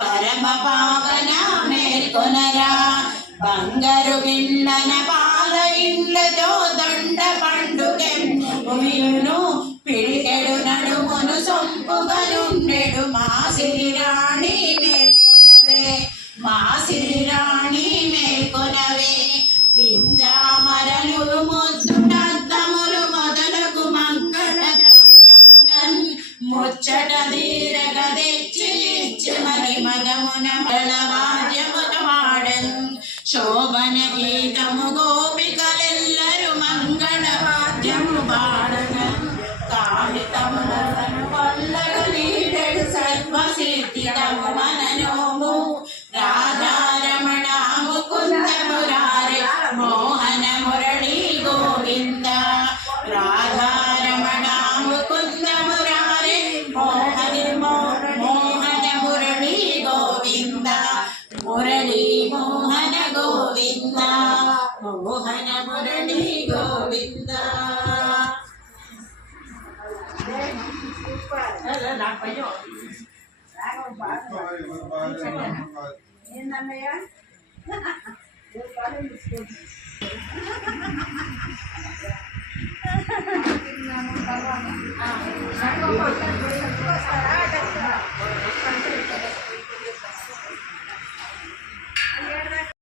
పరమ పావన మేల్కొనరా బంగారు గిన్నెన పాల ఇండ్లతో దొండ పండుగను పిడికెడు నడుమును సొంపుగా నుండెడు మా సిరిరాణి మేల్కొనవే మా సిరిరాణి మేల్కొనవే వింజామరలు ముద్దుడద్దములు మొదలకు మంగళ ద్రవ్యములన్ ముచ్చట తీరగ తెచ్చి ఇచ్చి మరి మగమున మరణవాద్యమును వాడన్ శోభన గీతము గోపికలెల్లరు మంగళ వాద్యము పాడగన్ కామితములను కొల్లగ నీడెడు సర్వసిద్ధితము మననోము రాధారమణ ముకుంద మురారి మోహన మురళీ గోవింద రాధారమణ ముకుంద మురారి మోహన మురళీ గోవింద మురళీ మోహన గోవింద మోహన మురళీ గోవింద. ఏందన్నయ్య